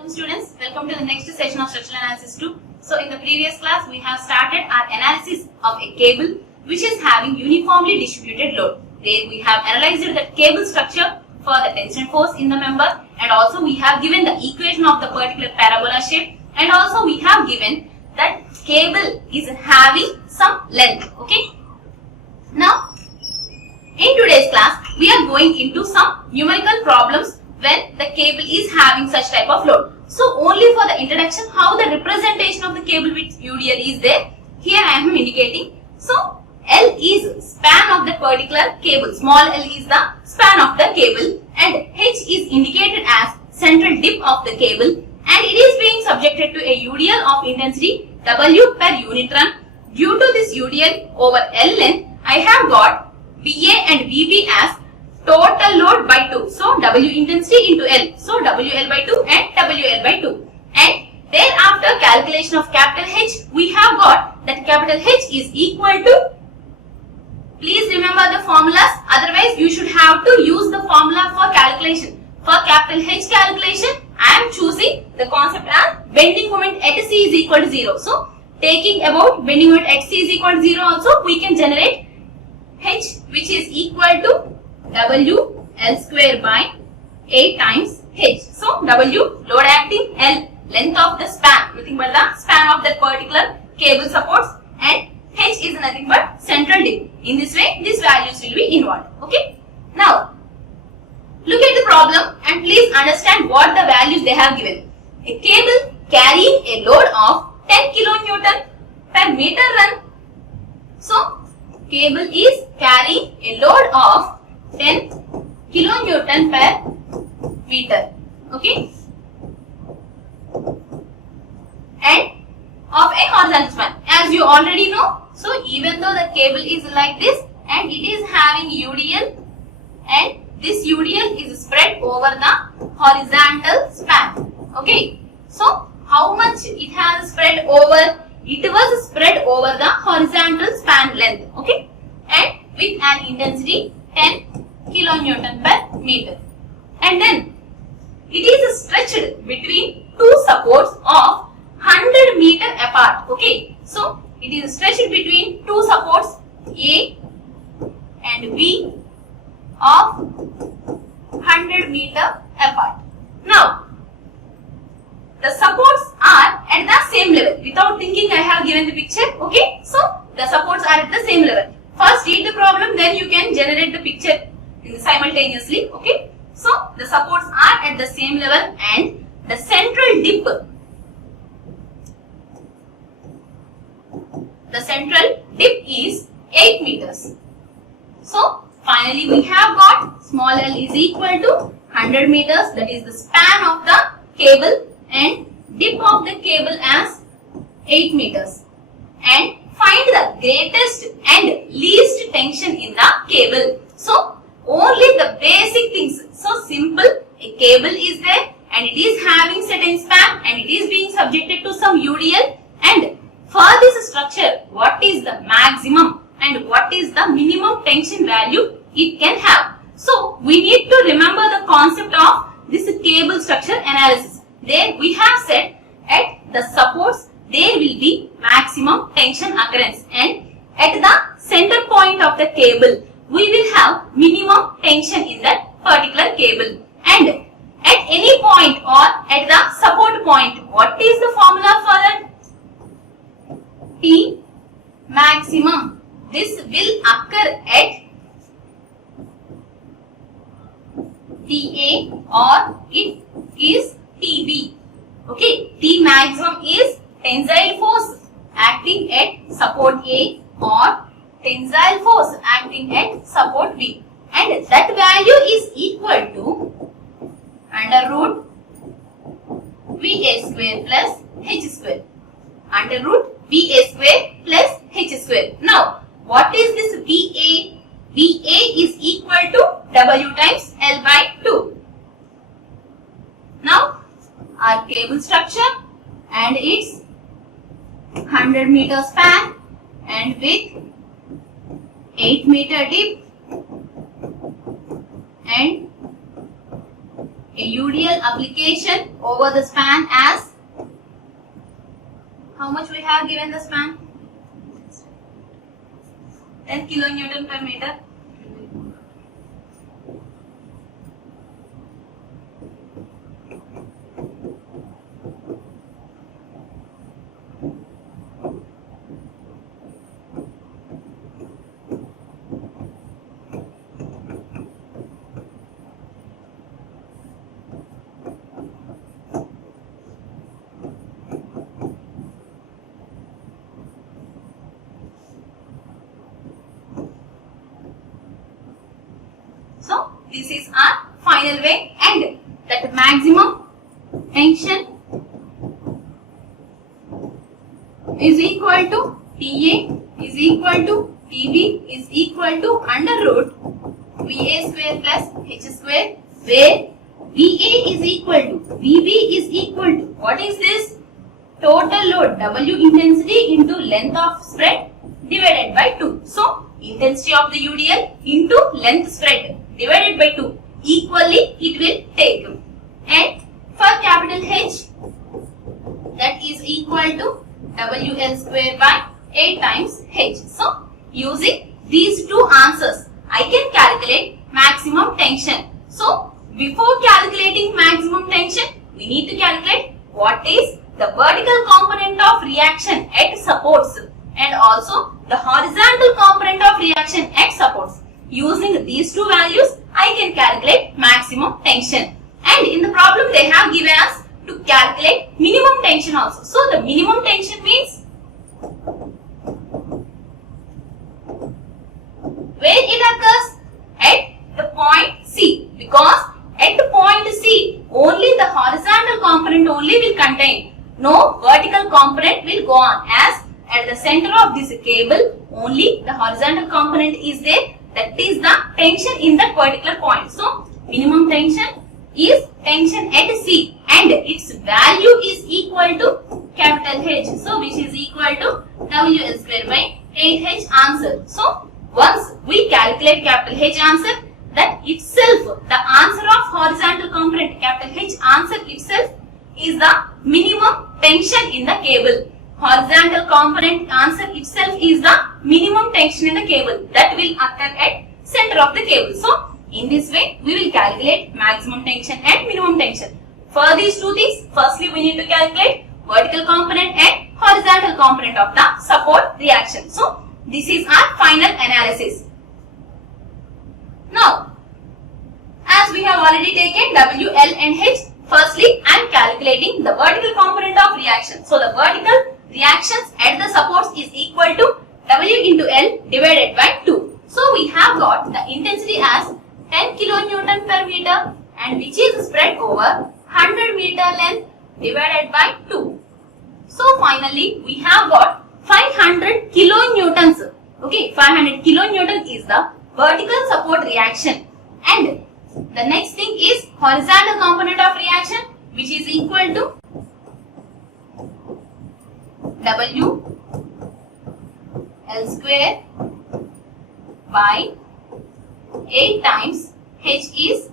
Welcome students, welcome to the next session of structural analysis 2. So in the previous class we have started our analysis of a cable which is having uniformly distributed load. There we have analyzed the cable structure for the tension force in the member, and also we have given the equation of the particular parabola shape, and also we have given that cable is having some length. Okay. Now in today's class we are going into some numerical problems when the cable is having such type of load. So only for the introduction, how the representation of the cable with UDL is there, here I am indicating. So L is span of the particular cable, small l is the span of the cable, and H is indicated as central dip of the cable, and it is being subjected to a UDL of intensity W per unit run. Due to this UDL over L length, I have got VA and VB as total load by 2. So W intensity into L. So WL by 2 and WL by 2. And thereafter calculation of capital H, we have got that capital H is equal to, please remember the formulas, otherwise you should have to use the formula for calculation. For capital H calculation, I am choosing the concept as bending moment at C is equal to 0. So taking about bending moment at C is equal to 0 also, we can generate H which is equal to W L square by 8 times H. So W load acting, L length of the span, nothing but the span of that particular cable supports, and H is nothing but central dip. In this way, these values will be involved. Okay. Now look at the problem and please understand what the values they have given. A cable carrying a load of 10 kilonewton per meter run. So cable is carrying a load of 10 kilonewton per meter. Okay. And of a horizontal span, as you already know. So even though the cable is like this and it is having UDL, and this UDL is spread over the horizontal span. Okay. So how much it has spread over? It was spread over the horizontal span length. Okay. And with an intensity 10 kilonewton per meter, and then it is stretched between two supports of 100 meter apart. Okay, so it is stretched between two supports A and B of 100 meter apart. Now the supports are at the same level. Without thinking, I have given the picture. Okay, so the supports are at the same level. First read the problem, then you can generate the picture simultaneously. Okay, so the supports are at the same level and the central dip, is 8 meters. So finally we have got small l is equal to 100 meters, that is the span of the cable, and dip of the cable as 8 meters, and find the greatest and least tension in the cable. So only the basic things. So simple, a cable is there and it is having certain span and it is being subjected to some UDL, and for this structure what is the maximum and what is the minimum tension value it can have. So we need to remember the concept of this cable structure analysis. There we have said at the supports there will be maximum tension occurrence, and at the center point of the cable we will have minimum tension in that particular cable, and at any point or at the support point, what is the formula for that? T maximum. This will occur at TA or it is TB. Okay, T maximum is tensile force acting at support A or tensile force acting at support B, and that value is equal to under root VA square plus H square, under root VA square plus H square. Now what is this VA? VA is equal to W times L by 2. Now our cable structure and its 100 meter span and with 8 meter dip and a UDL application over the span as, how much we have given the span? 10 kilonewton per meter. So this is our final way, and that maximum tension is equal to TA is equal to TB is equal to under root VA square plus H square, where VA is equal to VB is equal to, what is this? Total load W intensity into length of spread divided by 2. So intensity of the UDL into length spread divided by 2, equally it will take. And for capital H, that is equal to WL square by 8 times H. So using these two answers, I can calculate maximum tension. So before calculating maximum tension, we need to calculate what is the vertical component of reaction at supports and also the horizontal component of reaction at supports. Using these two values, I can calculate maximum tension. And in the problem, they have given us to calculate minimum tension also. So the minimum tension means where it occurs at the point C, because at the point C only the horizontal component only will contain, no vertical component will go on, as at the center of this cable only the horizontal component is there, that is the tension in that particular point. So minimum tension is tension at C and its value is equal to capital H, so which is equal to WL square by 8H answer. So once we calculate capital H answer, that itself, the answer of horizontal component capital H answer itself is the minimum tension in the cable. Horizontal component answer itself is the minimum tension in the cable that will occur at center of the cable. So in this way, we will calculate maximum tension and minimum tension. For these two things, firstly we need to calculate vertical component and horizontal component of the support reaction. So this is our final analysis. Now, as we have already taken W, L and H, firstly I am calculating the vertical component of reaction. So the vertical reactions at the supports is equal to W into L divided by 2. So we have got the intensity as 10 kilonewton per meter, and which is spread over 100 meter length divided by 2. So finally we have got 500 kilonewtons. Okay, 500 kilonewton is the vertical support reaction, and the next thing is horizontal component of reaction, which is equal to W L square by 8 times H is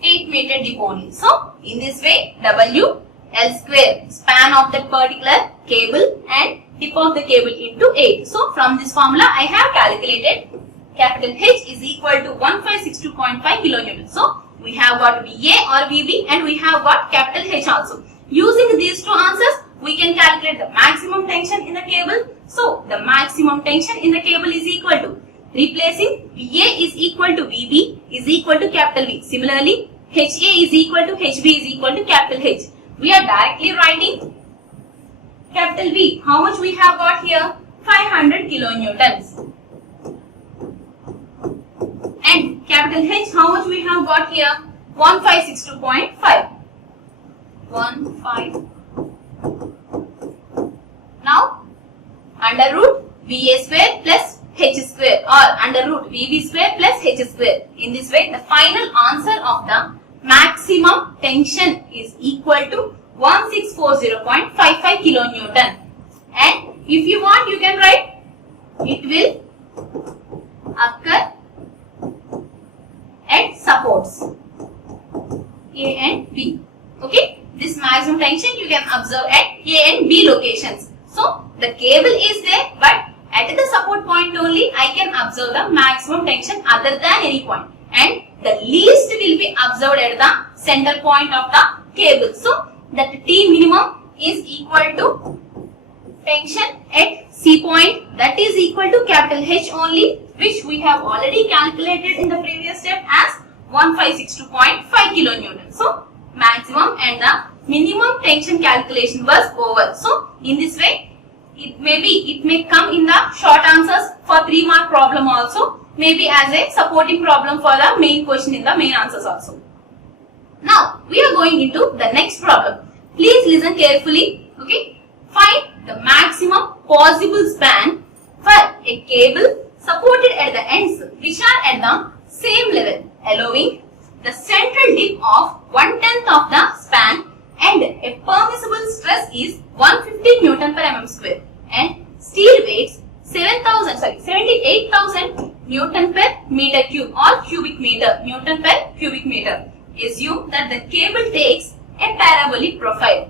8 meter deep only. So in this way, W L square span of that particular cable and tip of the cable into 8. So from this formula I have calculated capital H is equal to 1562.5 kilonewton. So we have got VA or VB and we have got capital H also. Using these two answers, we can calculate the maximum tension in the cable. So the maximum tension in the cable is equal to, replacing VA is equal to VB is equal to capital V. Similarly, HA is equal to HB is equal to capital H. We are directly writing capital V. How much we have got here? 500 kilonewtons. And capital H, how much we have got here? 1562.5. 15. Now, under root VA square plus H square, or under root VB square plus H square. In this way, the final answer of the maximum tension is equal to 1640.55 kilonewton. And if you want, you can write it will occur at supports. A and B. Okay, this maximum tension you can observe at A and B locations. So the cable is there, but at the support point only I can observe the maximum tension other than any point, and the least will be observed at the center point of the cable. So that T minimum is equal to tension at C point, that is equal to capital H only, which we have already calculated in the previous step as 1562.5 kilonewton. So maximum and the minimum tension calculation was over. So in this way, it may come in the short answers for 3-mark problem also, maybe as a supporting problem for the main question in the main answers also. Now we are going into the next problem. Please listen carefully. Okay, find the maximum possible span for a cable supported at the ends which are at the same level, allowing the central dip of 1/10 of the span, and a permissible stress is 150 Newton per mm square, and steel weights 78,000 Newton per meter cube or cubic meter, Newton per cubic meter. Assume that the cable takes a parabolic profile.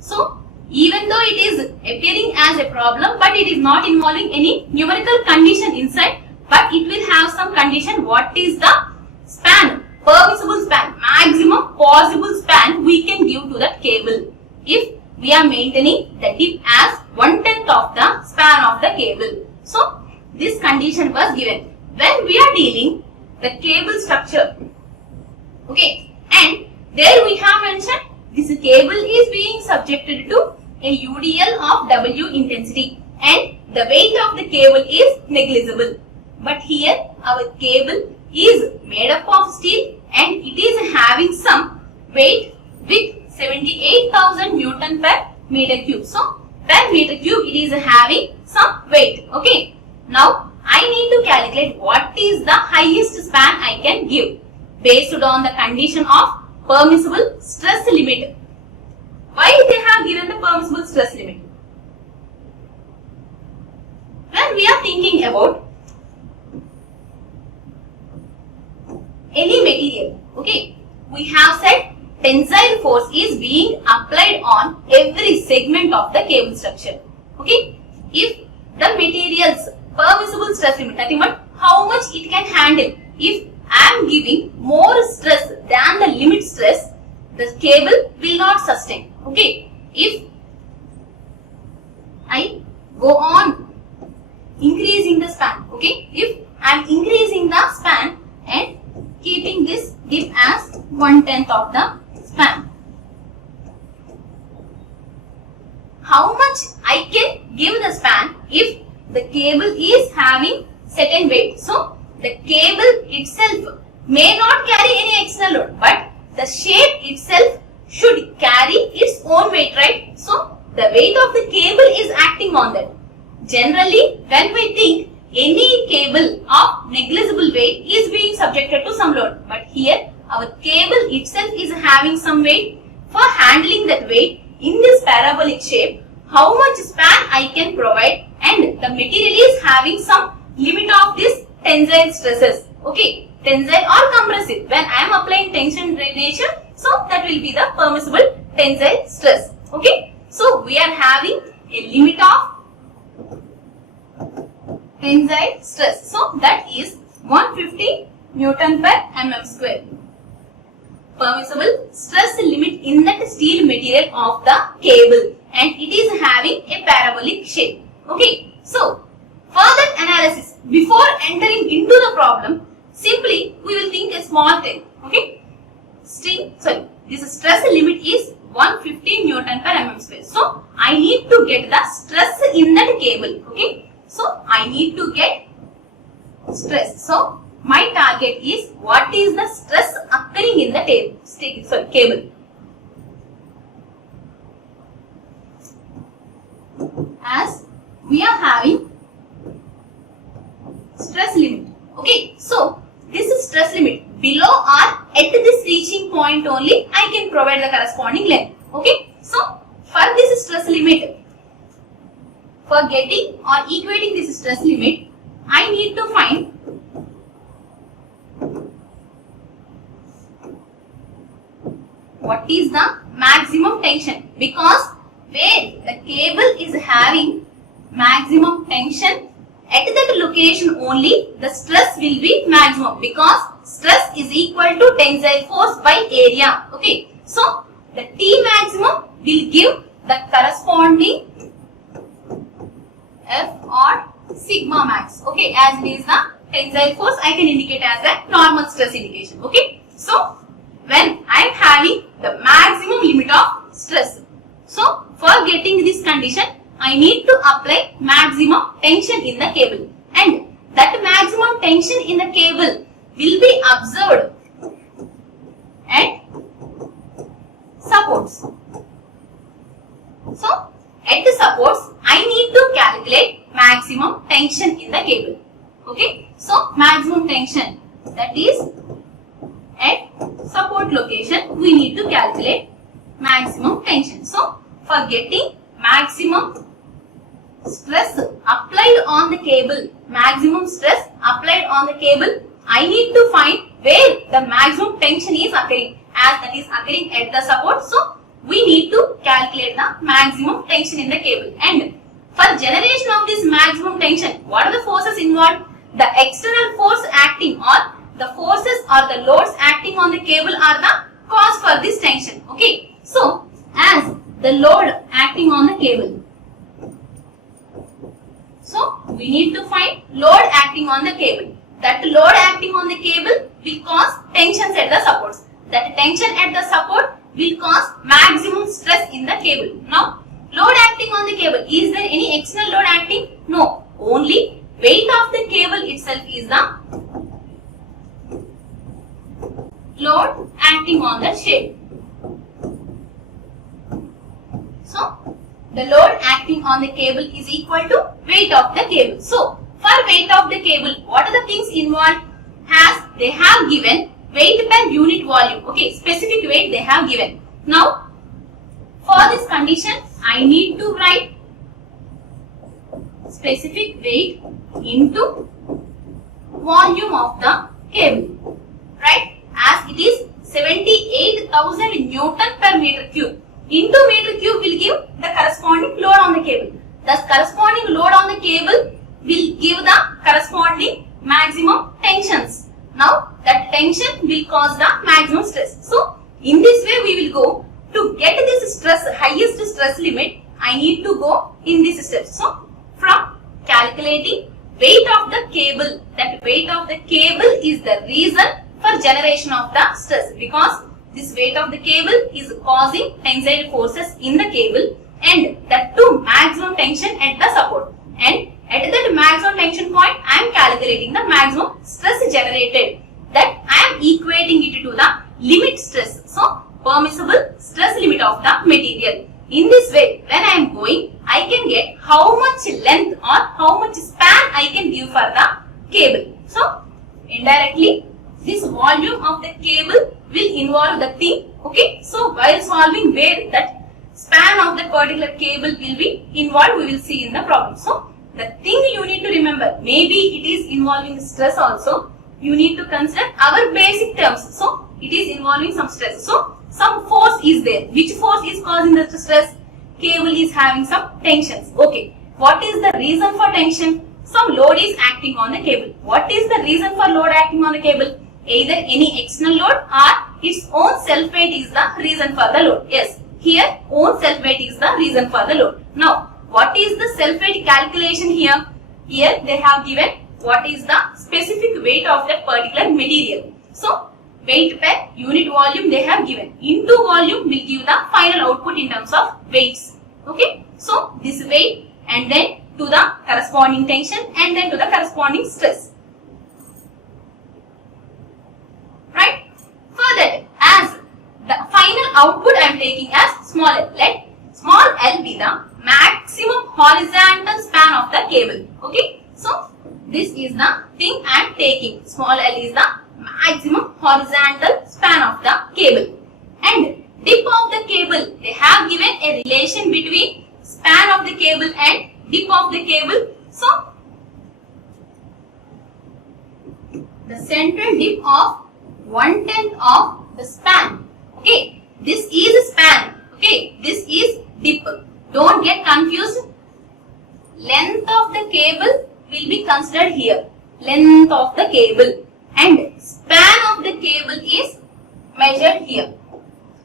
So even though it is appearing as a problem, but it is not involving any numerical condition inside, but it will have some condition. What is the span, permissible span, maximum possible span we can give to that cable if we are maintaining the dip as 1/10 of the span of the cable. So this condition was given when we are dealing the cable structure. Okay, and there we have mentioned this cable is being subjected to a UDL of W intensity, and the weight of the cable is negligible. But here our cable is made up of steel and it is having some weight with 78,000 Newton per meter cube. So per meter cube it is having some weight. Okay, now I need to calculate what is the highest span I can give based on the condition of permissible stress limit. Why they have given the permissible stress limit? When we are thinking about any material, okay, we have said tensile force is being applied on every segment of the cable structure. Okay, if the material's permissible stress limit, nothing but how much it can handle. If I am giving more stress than the limit stress, the cable will not sustain. Okay, if I go on increasing the span, okay, if I am increasing the span and keeping this dip as 1/10 of the span, how much I can give the span if the cable is having certain weight. So the cable itself may not carry any external load, but the shape itself should carry its own weight, right? So the weight of the cable is acting on that. Generally, when we think any cable of negligible weight is being subjected to some load, but here our cable itself is having some weight. For handling that weight in this parabolic shape, how much span I can provide, and the material is having some limit of this tensile stresses. Okay, tensile or compressive. When I am applying tension nature, so that will be the permissible tensile stress. Okay, so we are having a limit of tensile stress. So that is 150 Newton per mm square. Permissible stress limit in that steel material of the cable, and it is having a parabolic shape. Okay, so further analysis before entering into the problem, simply we will think a small thing. Okay, this stress limit is 150 Newton per mm square. So I need to get the stress in that cable. Okay, so I need to get stress. So my target is what is the stress occurring in the cable. As we are having stress limit. Okay, so this is stress limit. Below or at this reaching point only I can provide the corresponding length. Okay, so for this stress limit, for getting or equating this stress limit, I need to find what is the maximum tension? Because where the cable is having maximum tension, at that location only the stress will be maximum, because stress is equal to tensile force by area. Okay, so the T maximum will give the corresponding F or sigma max. Okay, as it is the tensile force, I can indicate as a normal stress indication. Okay, so when I am having the maximum limit of stress, so for getting this condition, I need to apply maximum tension in the cable, and that maximum tension in the cable will be observed at supports. So at the supports, I need to calculate maximum tension in the cable. Okay, so maximum tension, that is at support location we need to calculate maximum tension. So for getting maximum stress applied on the cable, maximum stress applied on the cable, I need to find where the maximum tension is occurring, as that is occurring at the support. So we need to calculate the maximum tension in the cable, and for generation of this maximum tension, what are the forces involved? The external force acting, or the forces or the loads acting on the cable are the cause for this tension. Okay, so as the load acting on the cable, so we need to find load acting on the cable. That load acting on the cable will cause tensions at the supports. That tension at the support will cause maximum stress in the cable. Now, load acting on the cable, is there any external load acting? No, only weight of the cable itself is the load acting on the shape. So, the load acting on the cable is equal to weight of the cable. So, for weight of the cable, what are the things involved? As they have given weight per unit volume. Okay, specific weight they have given. Now, for this condition, I need to write specific weight into volume of the cable. Right? As it is 78,000 Newton per meter cube. Into meter cube will give the corresponding load on the cable. Thus, corresponding load on the cable will give the corresponding maximum tensions. Now, that tension will cause the maximum stress. So, in this way we will go to get this stress, highest stress limit, I need to go in this step. So, from calculating weight of the cable, that weight of the cable is the reason for generation of the stress, because this weight of the cable is causing tensile forces in the cable, and that to maximum tension at the support, and at that maximum tension point I am calculating the maximum stress generated, that I am equating it to the limit stress, so permissible stress limit of the material. In this way, when I am going, I can get how much length or how much span I can give for the cable. So indirectly this volume of the cable will involve the thing. Okay, so while solving where that span of the particular cable will be involved, we will see in the problem. So the thing you need to remember, maybe it is involving stress also, you need to consider our basic terms. So it is involving some stress. So some force is there. Which force is causing the stress? Cable is having some tensions. Okay, what is the reason for tension? Some load is acting on the cable. What is the reason for load acting on the cable? Either any external load or its own self weight is the reason for the load. Yes, here own self weight is the reason for the load. Now, what is the self weight calculation here? Here they have given what is the specific weight of that particular material. So, weight per unit volume they have given. Into volume will give the final output in terms of weights. Okay, so this weight and then to the corresponding tension and then to the corresponding stress. Right? Further, as the final output I am taking as small l. Let small l be the maximum horizontal span of the cable. Okay, so this is the thing I am taking. Small l is the maximum horizontal span of the cable. And dip of the cable, they have given a relation between span of the cable and dip of the cable. So, the central dip of 1/10 of the span. Okay, This is span. Okay, this is dip. Don't get confused. Length of the cable will be considered here. Length of the cable. And span of the cable is measured here.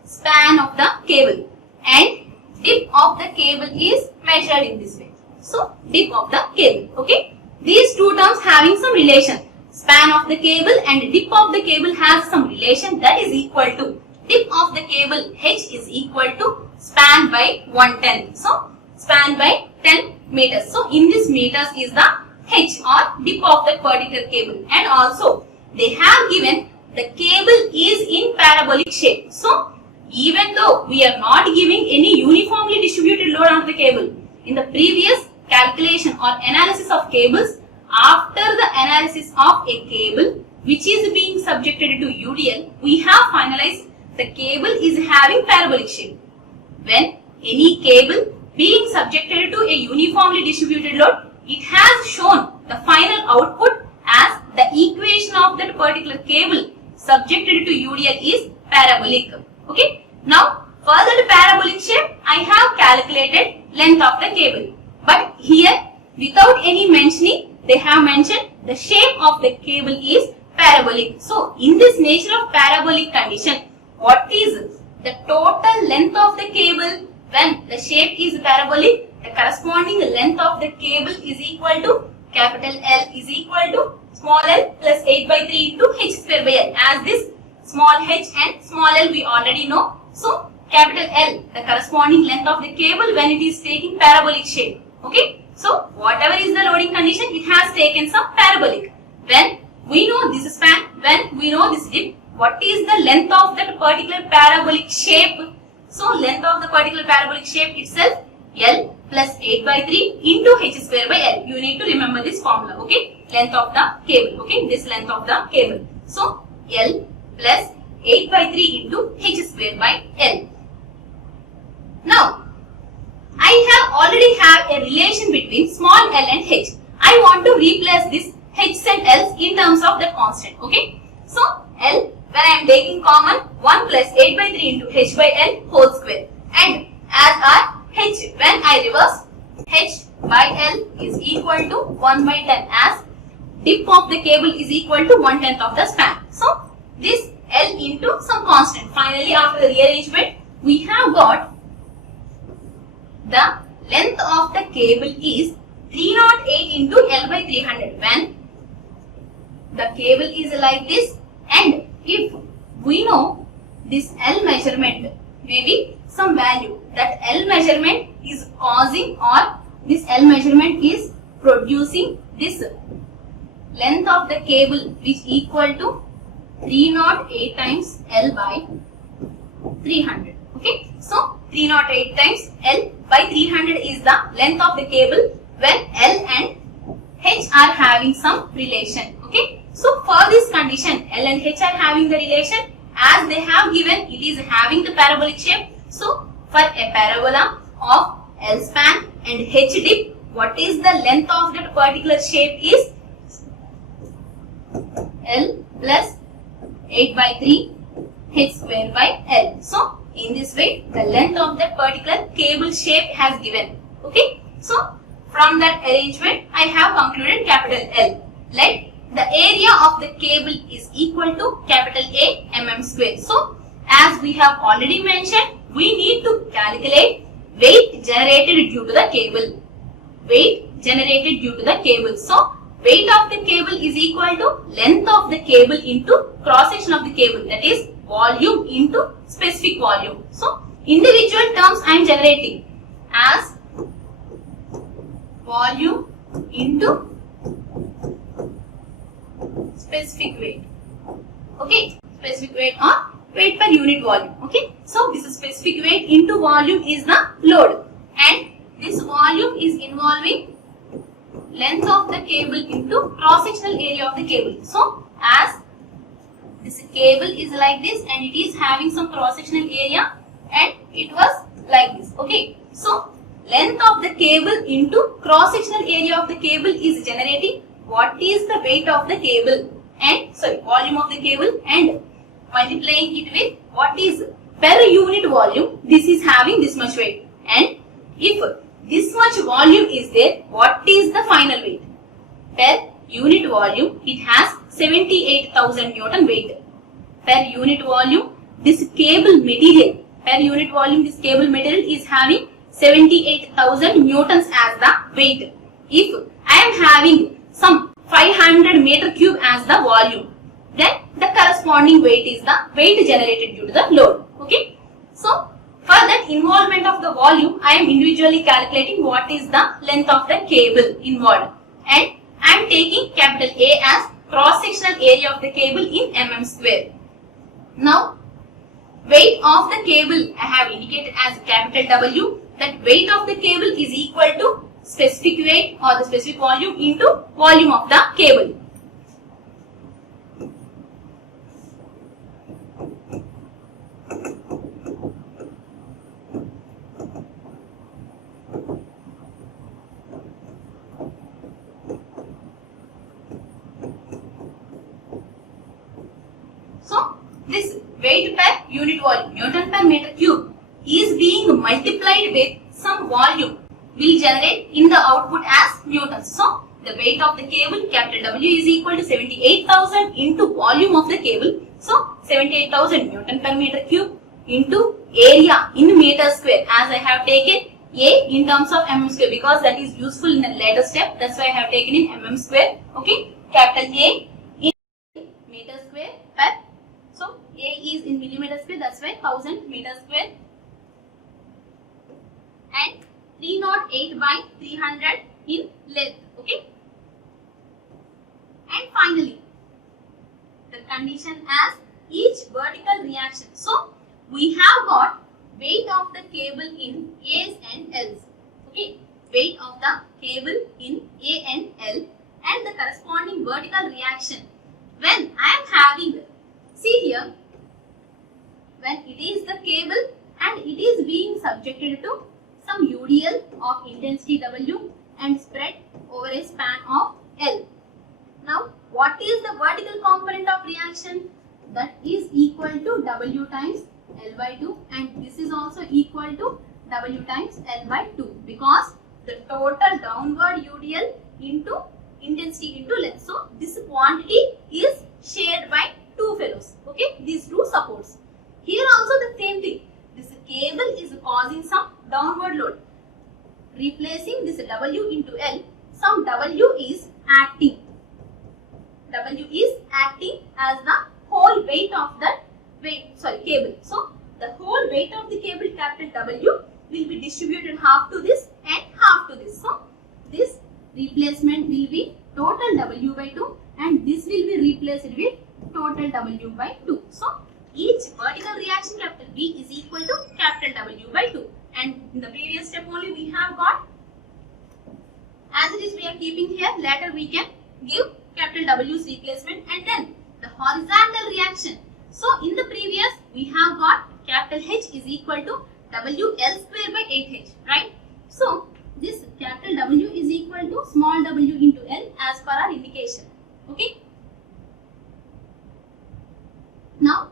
Span of the cable. And dip of the cable is measured in this way. So, dip of the cable. Okay. These two terms having some relation. Span of the cable and dip of the cable has some relation, that is equal to dip of the cable h is equal to span by 110. So, span by 10 meters. So, in this meters is the h or dip of that particular cable. And also, they have given the cable is in parabolic shape. So, even though we are not giving any uniformly distributed load on the cable, in the previous calculation or analysis of cables, after the analysis of a cable which is being subjected to UDL, we have finalized the cable is having parabolic shape. When any cable being subjected to a uniformly distributed load, it has shown the final output as the equation of that particular cable subjected to UDL is parabolic. Okay. Now, for that parabolic shape, I have calculated length of the cable. But here, without any mentioning, they have mentioned the shape of the cable is parabolic. So, in this nature of parabolic condition, what is the total length of the cable when the shape is parabolic? The corresponding length of the cable is equal to capital L is equal to small l plus 8 by 3 into h square by l. As this small h and small l we already know. So, capital L, the corresponding length of the cable when it is taking parabolic shape. Okay. So, whatever is the loading condition, it has taken some parabolic. When we know this span, when we know this dip, what is the length of that particular parabolic shape? So, length of the particular parabolic shape itself, L plus 8 by 3 into h square by L. You need to remember this formula. Okay. Length of the cable. Okay. This length of the cable. So, L plus 8 by 3 into h square by L. Now, I have already have a relation between small l and h. I want to replace this h and l's in terms of the constant. Okay. So, L, when I am taking common, 1 plus 8 by 3 into h by l whole square. And as our h, when I reverse, h by l is equal to 1 by 10 as dip of the cable is equal to 1/10 of the span. So, this L into some constant. Finally, after the rearrangement, we have got the length of the cable is 308 into L by 300 when the cable is like this, and if we know this L measurement may be some value, that L measurement is causing or this L measurement is producing this length of the cable which equal to 308 times L by 300. Okay. So, 308 times L by 300 is the length of the cable when L and H are having some relation. Okay. So, for this condition, L and H are having the relation as they have given it is having the parabolic shape. So, for a parabola of L span and H dip, what is the length of that particular shape is L plus 8 by 3 h square by L. So, in this way, the length of that particular cable shape has given. Okay. So, from that arrangement, I have concluded capital L. Let the area of the cable is equal to capital A mm square. So, as we have already mentioned, we need to calculate weight generated due to the cable. Weight generated due to the cable. So, weight of the cable is equal to length of the cable into cross section of the cable, that is volume into specific volume. So, individual terms I am generating as volume into specific weight. Okay, specific weight or weight per unit volume. Okay, so this is specific weight into volume is the load, and this volume is involving length of the cable into cross-sectional area of the cable. So, as this cable is like this and it is having some cross-sectional area and it was like this. Okay. So, length of the cable into cross-sectional area of the cable is generating what is the weight of the cable and volume of the cable and multiplying it with what is per unit volume, this is having this much weight. And if this much volume is there, what is the final weight? Per unit volume, it has 78,000 Newton weight. Per unit volume, this cable material, per unit volume, this cable material is having 78,000 Newtons as the weight. If I am having some 500 meter cube as the volume, then the corresponding weight is the weight generated due to the load. Okay. So, for that involvement of the volume, I am individually calculating what is the length of the cable involved. And I am taking capital A as cross-sectional area of the cable in mm square. Now, weight of the cable I have indicated as capital W. That weight of the cable is equal to specific weight or the specific volume into volume of the cable. So, this weight per unit volume, Newton per meter cube, is being multiplied with some volume will generate in the output as Newtons. So, the weight of the cable, capital W, is equal to 78,000 into volume of the cable. So, 78,000 Newton per meter cube into area in meter square, as I have taken A in terms of mm square, because that is useful in the later step. That's why I have taken in mm square. Okay, capital A in meter square per. So, A is in millimeter square, that's why 1000 meter square. And 308 by 300 in length. Okay. And finally, the condition as each vertical reaction. So, we have got weight of the cable in A's and L's. Okay. Weight of the cable in A and L and the corresponding vertical reaction. When I am having, see here, when it is the cable and it is being subjected to some UDL of intensity W and spread over a span of L. Now, what is the vertical component of reaction? That is equal to W times L by 2, and this is also equal to W times L by 2, because the total downward UDL into intensity into length. So, this quantity is shared by two fellows. Okay, these two supports. Here also the same thing. This cable is causing some downward load. Replacing this W into L, some W is acting. W is acting as the whole weight of the cable. So, the whole weight of the cable, capital W, will be distributed half to this and half to this. So, this replacement will be total W by 2 and this will be replaced with total W by 2. So, each vertical reaction, capital V, is equal to capital W by 2. And in the previous step only we have got, as it is we are keeping here, later we can give capital W's replacement and then the horizontal reaction. So, in the previous we have got capital H is equal to WL square by 8H, right? So, this capital W is equal to small w into L as per our indication. Okay. Now,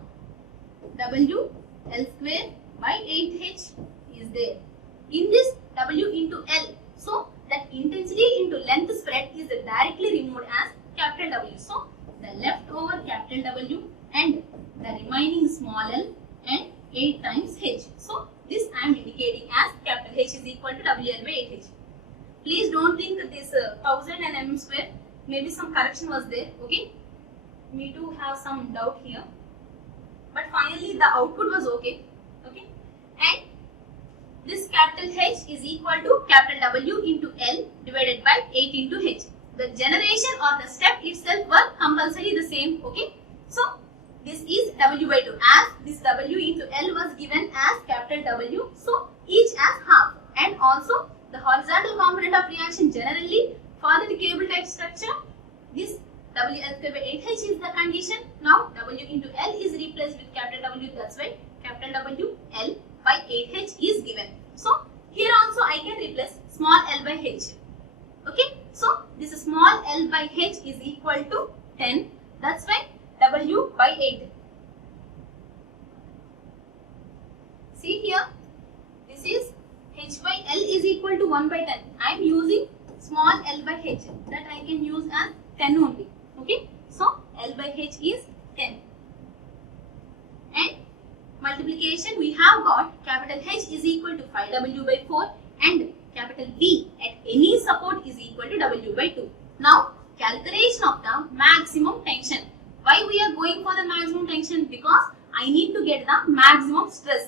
W L square by 8H is there. In this W into L, so that intensity into length spread is directly removed as capital W. So, the leftover capital W and the remaining small l and 8 times H. So, this I am indicating as capital H is equal to WL by 8H. Please don't think that this 1000 and mm square, maybe some correction was there. Okay. Me too have some doubt here. But finally the output was okay. Okay. And this capital H is equal to capital W into L divided by 8 into H. The generation or the step itself were compulsory the same. Okay. So, this is W by 2 as this W into L was given as capital W. So, each as half. And also the horizontal component of reaction generally for the cable type structure, this WL square by 8H is the condition. Now, W into L is replaced with capital W. That's why capital W L by 8H is given. So, here also I can replace small l by H. Okay. So, this small l by H is equal to 10. That's why W by 8. L is equal to 1 by 10. I am using small l by h that I can use as 10 only. Okay. So L by h is 10. And multiplication, we have got capital H is equal to 5W by 4 and capital B at any support is equal to W by 2. Now calculation of the maximum tension. Why we are going for the maximum tension? Because I need to get the maximum stress.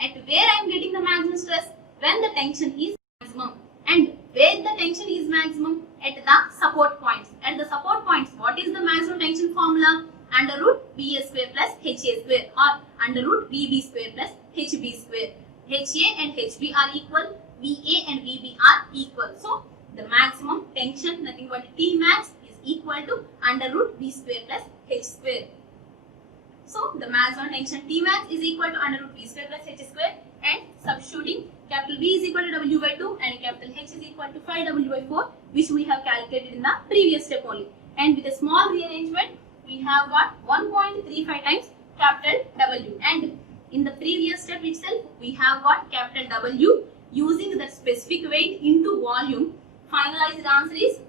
At where I am getting the maximum stress? When the tension is maximum. And where the tension is maximum? At the support points. At the support points, what is the maximum tension formula? Under root BA square plus HA square, or under root BB square plus HB square. HA and HB are equal, VA and VB are equal. So the maximum tension, nothing but T max, is equal to under root B square plus H square. So the maximum tension T max is equal to under root B square plus H square, and substituting capital B is equal to W by 2 and capital H is equal to 5W by 4, which we have calculated in the previous step only. And with a small rearrangement, we have got 1.35 times capital W, and in the previous step itself we have got capital W using the specific weight into volume. Finalized answer is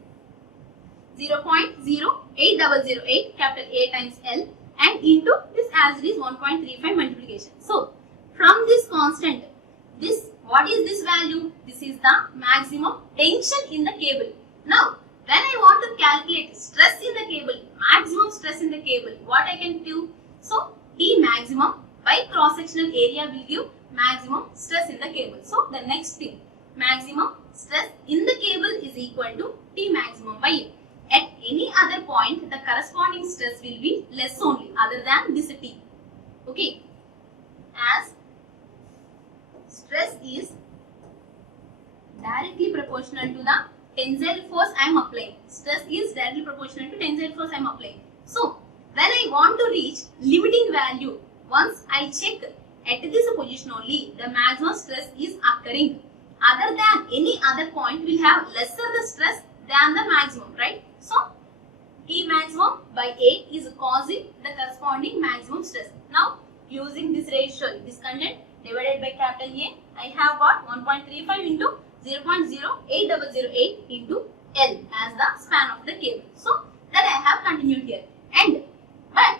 0.08008 capital A times L, and into this as it is 1.35 multiplication. So from this constant, this, what is this value? This is the maximum tension in the cable. Now when I want to calculate stress in the cable, maximum stress in the cable, what I can do? So T maximum by cross sectional area will give maximum stress in the cable. So the next thing, maximum stress in the cable is equal to T maximum by A. At any other point, the corresponding stress will be less only other than this T. Okay. As stress is directly proportional to the tensile force I am applying. Stress is directly proportional to tensile force I am applying. So when I want to reach limiting value, once I check at this position only, the maximum stress is occurring. Other than any other point will have lesser the stress than the maximum, right? So T maximum by A is causing the corresponding maximum stress. Now using this ratio, this content divided by capital A, I have got 1.35 into 0.08008 into L as the span of the cable. So that I have continued here. And but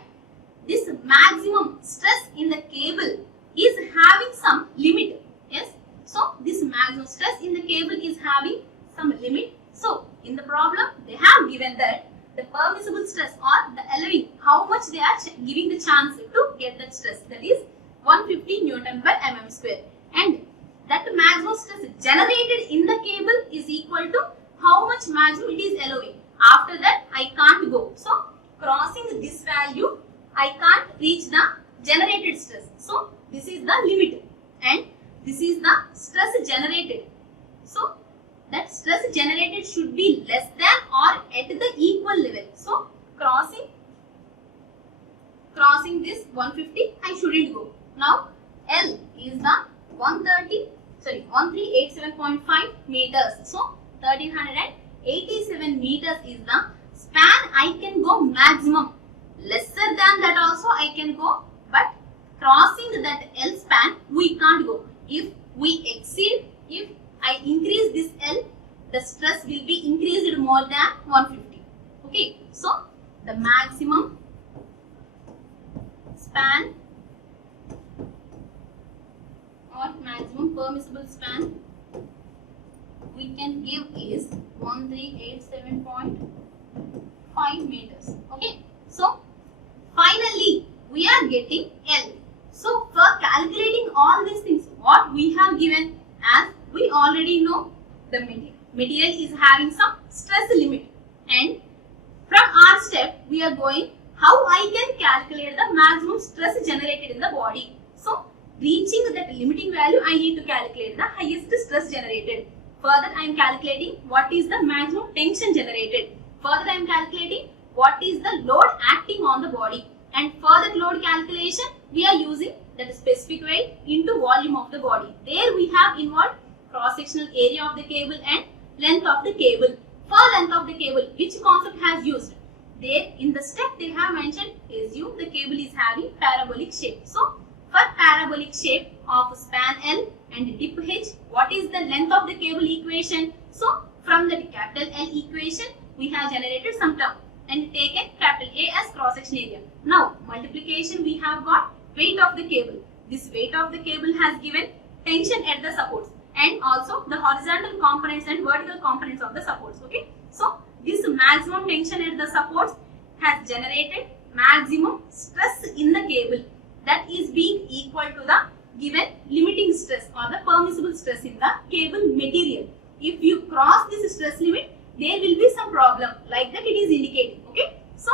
this maximum stress in the cable is having some limit. Yes. So this maximum stress in the cable is having some limit. So in the problem they have given that the permissible stress or the allowing how much they are giving the chance to get that stress, that is 150 Newton per mm square, and that maximum stress generated in the cable is equal to how much maximum it is allowing. After that I can't go. So crossing this value I can't reach the generated stress. So this is the limit and this is the stress generated. So that stress generated should be less than or at the equal level. So crossing this 150 I shouldn't go. Now L is the 1387.5 meters. So 1387 meters is the span I can go maximum. Lesser than that also I can go, but crossing that L span we can't go. If we exceed, if I increase this L, the stress will be increased more than 150. Okay, so the maximum span or maximum permissible span we can give is 1387.5 meters. Okay, so finally we are getting L. So for calculating all these things, what we have given, as we already know, the material is having some stress limit, and from our step we are going how I can calculate the maximum stress generated in the body. So reaching that limiting value I need to calculate the highest stress generated. Further I am calculating what is the maximum tension generated. Further I am calculating what is the load acting on the body, and for that load calculation we are using that specific weight into volume of the body. There we have involved cross sectional area of the cable and length of the cable. For length of the cable, which concept has used? There in the step they have mentioned, assume the cable is having parabolic shape. So For parabolic shape of span L and dip H, what is the length of the cable equation? So from the capital L equation, we have generated some term and taken capital A as cross-section area. Now multiplication, we have got weight of the cable. This weight of the cable has given tension at the supports and also the horizontal components and vertical components of the supports. Okay. So this maximum tension at the supports has generated maximum stress in the cable, that is being equal to the given limiting stress or the permissible stress in the cable material. If you cross this stress limit, there will be some problem, like that it is indicating. Okay. So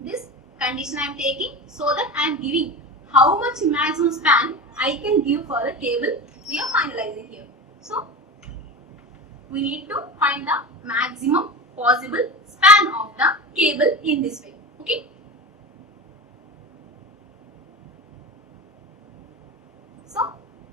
this condition I am taking so that I am giving how much maximum span I can give for the cable. We are finalizing here. So we need to find the maximum possible span of the cable in this way. Okay. So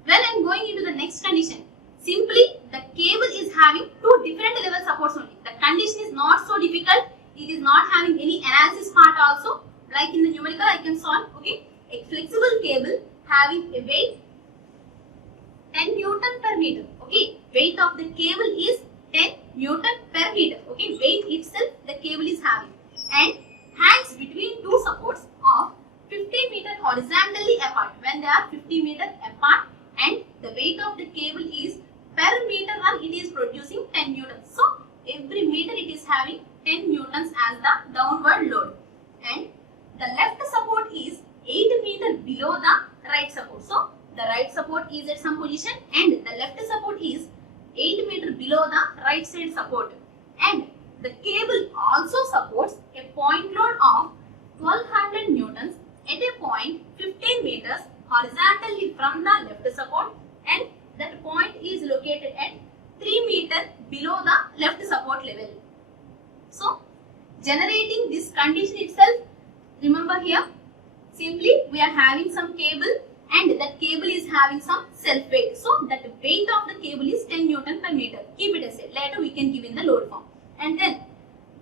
when I am going into the next condition, simply the cable is having two different level supports only. The condition is not so difficult. It is not having any analysis part also. Like in the numerical I can solve. Okay. A flexible cable having a weight 10 Newton per meter. Okay. Weight of the cable is 10 Newton per meter. Okay. Weight itself the cable is having. And hangs between two supports of 50 meter horizontally apart. When they are 50 meter apart, and the weight of the cable is per meter run, it is producing 10 newtons. So every meter it is having 10 newtons as the downward load. And the left support is 8 meter below the right support. So the right support is at some position and the left support is 8 meter below the right side support. And the cable also supports a point load of 1200 newtons at a point 15 meters horizontally from the left support, and that point is located at 3 meter below the left support level. So generating this condition itself, remember here, simply we are having some cable and that cable is having some self weight. So that weight of the cable is 10 Newton per meter. Keep it aside. Later we can give in the load form. And then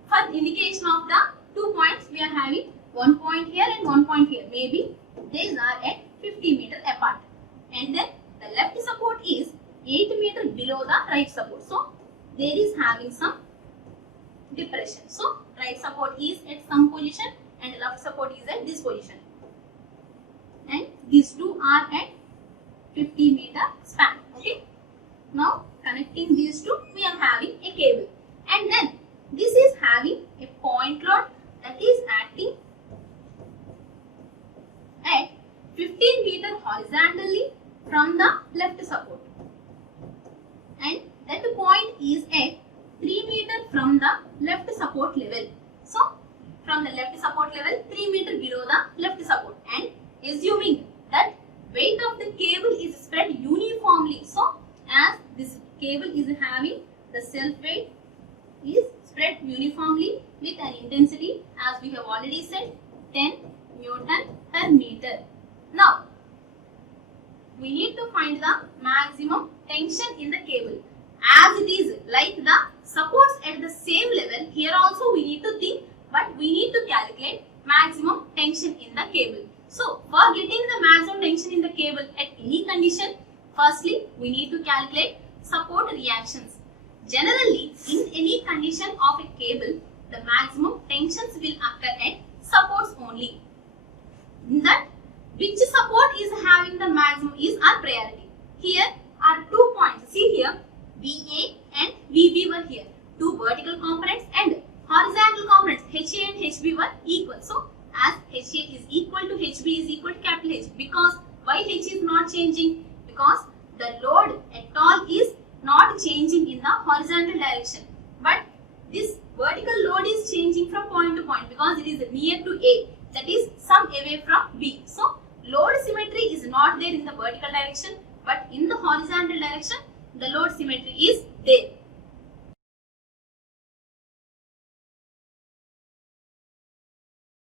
for indication of the 2 points, we are having 1 point here and 1 point here. Maybe these are at 50 meter apart. And then the left support is 8 meter below the right support. So there is having some depression. So right support is at some position and left support is at this position. And these two are at 50 meter span. Okay. Now connecting these two, we are having a cable. And then this is having a point load that is acting at 15 meter horizontally from the left support. And that point is at 3 meter from the left support level. So from the left support level, 3 meter below the left support. And assuming that weight of the cable is spread uniformly. So as this cable is having the self weight is spread uniformly with an intensity, as we have already said, 10 Newton per meter. Now we need to find the maximum tension in the cable. As it is like the supports at the same level, here also we need to think, but we need to calculate maximum tension in the cable. So for getting the maximum tension in the cable at any condition, firstly we need to calculate support reactions. Generally, in any condition of a cable, the maximum tensions will occur at supports only. In that, which support is having the maximum is our priority. Here are 2 points. See here, VA and VB were here. 2 vertical components and horizontal components HA and HB were equal. So as HA is equal to HB is equal to capital H. Because why H is not changing? Because the load at all is not changing in the horizontal direction. But this vertical load is changing from point to point because it is near to A. That is some away from B. So load symmetry is not there in the vertical direction, but in the horizontal direction the load symmetry is there.